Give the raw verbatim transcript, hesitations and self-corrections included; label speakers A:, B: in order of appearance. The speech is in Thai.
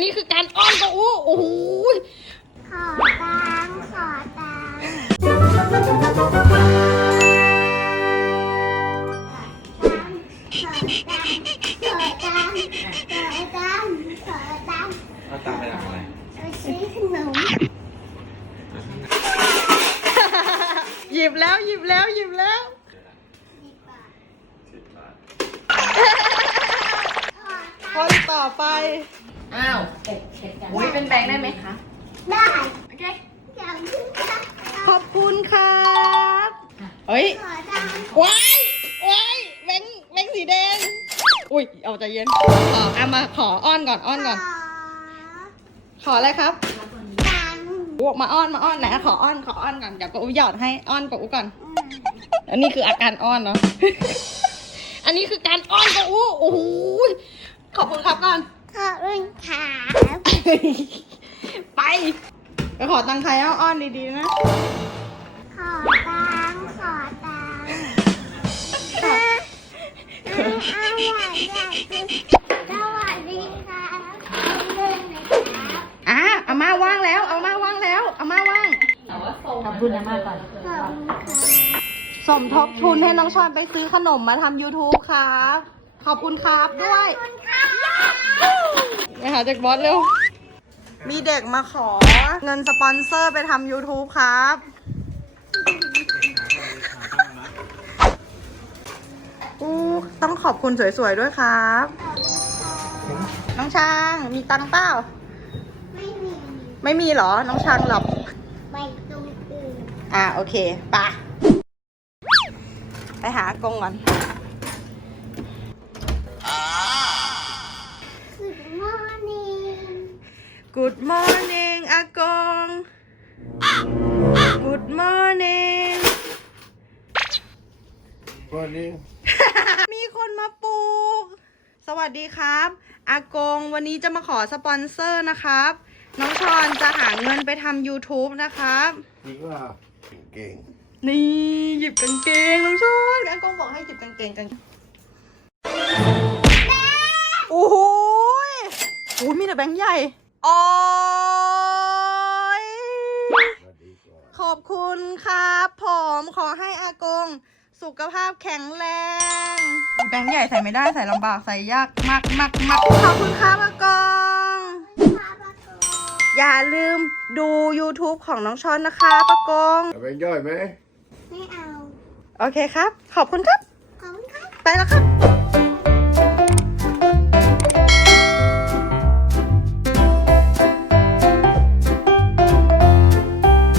A: นี้คือการอ้อนกระอู้โอ้โห
B: ขอตังขอตังขอตังขอตังขอตังขอตัง
C: เอาตังค์ไปทำอะไร
B: ไปซื้อขนม
A: หยิบแล้วหยิบแล้วหยิบแล้วคนต่อไปอ้าวอุ้ยเป็นแบงค์ได้ไหมคะ
B: ได้
A: โอเค
B: อย่างนี้ค่ะ
A: ขอบคุณครับเฮ้ย
B: ขอตัง
A: ว้ายว้ายแบงค์แบงค์สีแดงอุ้ยเอาใจเย็นขอเอามาขออ้อนก่อนอ้อนก่อนขออะไรครับ
B: ตัง
A: บวกมาอ้อนมาอ้อนไหนขออ้อนขออ้อนก่อนเดี๋ยวกูหยอดให้อ้อนกูก่อนอันนี้คืออาการอ้อนเนาะ อันนี้คือการอ้อนกูโอ้โหขอบคุณครับก่อน
B: ขอบคุณค่ะ
A: ไปไปขอตังค์ใครเอาอ้อนดีๆนะ
B: ขอตังขอตังเอาเอาอยากอยากสวัสดีค่ะเล่นไหมครับ
A: อ่ะอาม่าว่างแล้วอาม่าว่างแล้วอาม่าว่าง
D: ขอบคุณอาม่าก่อน
B: ขอบคุณค่ะ
A: สมทบทุนให้น้องชอนไปซื้อขนมมาทำ ยูทูบ ครับขอบคุณครับด้วยไปหาเด็กบอสเร็วมีเด็กมาขอเงินสปอนเซอร์ไปทำ ยูทูบ ครับอู้ต้องขอบคุณสวยๆด้วยครับน้องช้างมีตังค์เปล่า
B: ไม่มี
A: ไม่มีเหรอน้องช้างหลับ
B: ไปตรงอื่น
A: อ่าโอเคไปไปหาอากงก่อน
B: Good morning
A: Good morning อากง Good morning
C: Morning
A: มีคนมาปลุกสวัสดีครับอากงวันนี้จะมาขอสปอนเซอร์นะครับน้องชอนจะหาเงินไปทำ ยูทูบ นะครับ
C: นี่ว่าเก่ง
A: นี่หยิบกางเกงน้องชอนอากงบอกให้หยิบกางเกงกันโอ้โหโอ้มีแต่แบงค์ใหญ่โอ้ยขอบคุณครับผมขอให้อากงสุขภาพแข็งแรงแบงค์ใหญ่ใส่ไม่ได้ใส่ลำบากใส่ยากมากมากมากขอบคุณครับอากงอย่าลืมดู ยูทูบ ของน้องชอนนะคะปากง
C: ไปย่อยไหม
B: ไม่เอา
A: โอเคครับขอบคุณครับ
B: ขอบคุณครับ
A: ไปแล้วครับ